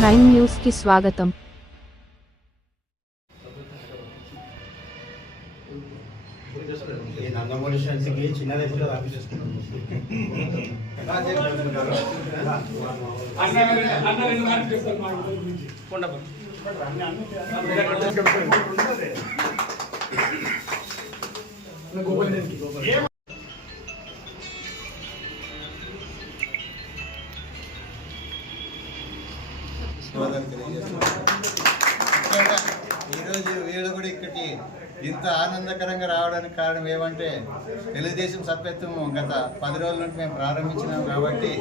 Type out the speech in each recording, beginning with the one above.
Prime news కి స్వాగతం ఈ నందమూరి తెలియజేస్తున్నాను. ఈరోజు వీళ్ళు కూడా ఇక్కడికి ఇంత ఆనందకరంగా రావడానికి కారణం ఏమంటే తెలుగుదేశం సభ్యత్వం గత పది రోజుల నుండి మేము ప్రారంభించినాం కాబట్టి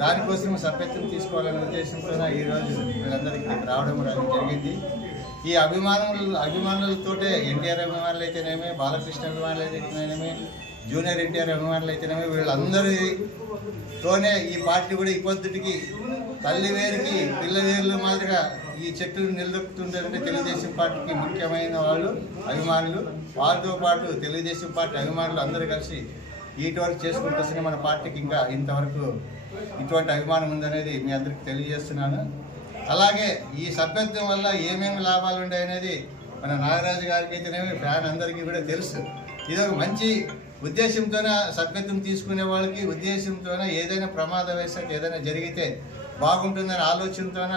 దానికోసం సభ్యత్వం తీసుకోవాలనే ఉద్దేశంతో ఈరోజు వీళ్ళందరికీ ఇక్కడికి రావడం జరిగింది. ఈ అభిమానులు అభిమానులతోటే ఎన్టీఆర్ అభిమానులు అయితేనేమి బాలకృష్ణ అభిమానులు అయితేనేమి జూనియర్ ఎన్టీఆర్ అభిమానులు అయితేనేమి వీళ్ళందరితోనే ఈ పార్టీ కూడా ఈ పొద్దుటికి తల్లి వేరుకి పిల్ల వేర్లు మాదిరిగా ఈ చెట్టును నిలదొక్కుతుందంటే తెలుగుదేశం పార్టీకి ముఖ్యమైన వాళ్ళు అభిమానులు. వాళ్ళతో పాటు తెలుగుదేశం పార్టీ అభిమానులు అందరూ కలిసి ఇటువరకు చేసుకుంటూ మన పార్టీకి ఇంకా ఇంతవరకు ఇటువంటి అభిమానం ఉందనేది మీ అందరికి తెలియజేస్తున్నాను. అలాగే ఈ సభ్యత్వం వల్ల ఏమేమి లాభాలు ఉన్నాయనేది మన నాగరాజు గారికి అయితేనేమి ఫ్యాన్ అందరికీ కూడా తెలుసు. ఇది ఒక మంచి ఉద్దేశంతోనే సద్గతం తీసుకునే వాళ్ళకి ఉద్దేశంతోనే ఏదైనా ప్రమాదవశాత్తు ఏదైనా జరిగితే బాగుంటుందనే ఆలోచనతోన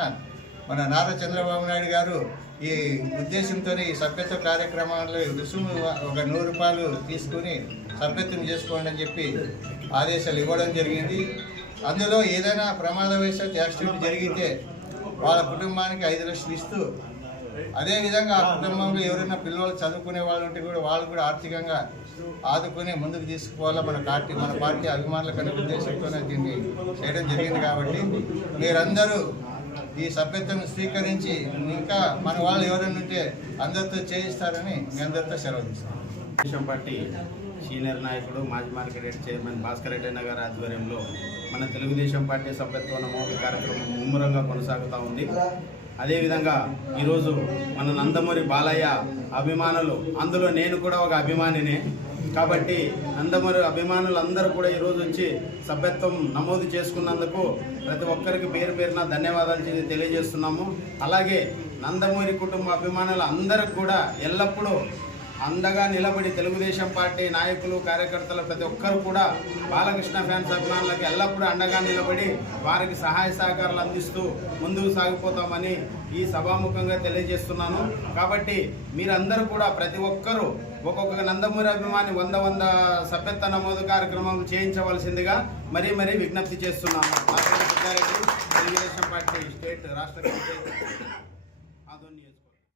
మన నారా చంద్రబాబు నాయుడు గారు ఈ ఉద్దేశంతోనే ఈ సభ్యత్వ కార్యక్రమాల్లో రుసుము ఒక నూరు రూపాయలు తీసుకుని సభ్యత్వం చేసుకోండి అని చెప్పి ఆదేశాలు ఇవ్వడం జరిగింది. అందులో ఏదైనా ప్రమాదవశాత్తు యాక్సిడెంట్ జరిగితే వాళ్ళ కుటుంబానికి ఐదు లక్షలు ఇస్తూ అదేవిధంగా ఆ కుటుంబంలో ఎవరైనా పిల్లలు చదువుకునే వాళ్ళు ఉంటే కూడా వాళ్ళు కూడా ఆర్థికంగా ఆదుకుని ముందుకు తీసుకుపోవాలా? మన పార్టీ మన పార్టీ అభిమానులకు అనే ఉద్దేశంతోనే దీన్ని చేయడం జరిగింది కాబట్టి మీరందరూ ఈ సభ్యత్వం స్వీకరించి ఇంకా మన వాళ్ళు ఎవరైనా ఉంటే అందరితో చేయిస్తారని మీ అందరితో సెలవు పార్టీ సీనియర్ నాయకుడు మాజీ మార్కెట్ చైర్మన్ భాస్కర్ రెడ్డి నగర్ ఆధ్వర్యంలో మన తెలుగుదేశం పార్టీ సభ్యత్వ నమోదు కార్యక్రమం ముమ్మరంగా కొనసాగుతూ ఉంది. అదేవిధంగా ఈరోజు మన నందమూరి బాలయ్య అభిమానులు అందులో నేను కూడా ఒక అభిమానినే. కాబట్టి నందమూరి అభిమానులు అందరూ కూడా ఈరోజు వచ్చి సభ్యత్వం నమోదు చేసుకున్నందుకు ప్రతి ఒక్కరికి పేరు పేరున ధన్యవాదాలు తెలియజేస్తున్నాము. అలాగే నందమూరి కుటుంబ అభిమానులు అందరికి కూడా ఎల్లప్పుడూ అండగా నిలబడి తెలుగుదేశం పార్టీ నాయకులు కార్యకర్తలు ప్రతి ఒక్కరు కూడా బాలకృష్ణ ఫ్యాన్స్ అభిమానులకు ఎల్లప్పుడూ అండగా నిలబడి వారికి సహాయ సహకారాలు అందిస్తూ ముందుకు సాగిపోతామని ఈ సభాముఖంగా తెలియజేస్తున్నాను. కాబట్టి మీరందరూ కూడా ప్రతి ఒక్కరూ ఒక్కొక్క నందమూరి అభిమాని వంద వంద సభ్యత్వ నమోదు కార్యక్రమం చేయించవలసిందిగా మరీ మరీ విజ్ఞప్తి చేస్తున్నాను. తెలుగుదేశం పార్టీ స్టేట్ రాష్ట్ర